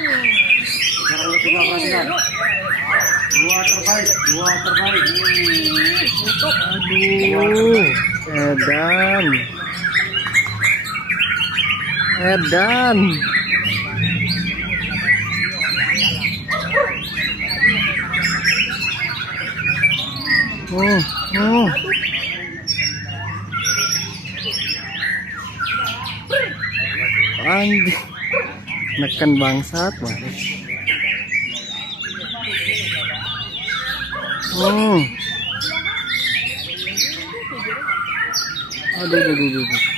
Sekarang kita perhatikan. Dua terbaik. Aduh, edan. Anjing, neken bangsat banget. Aduh.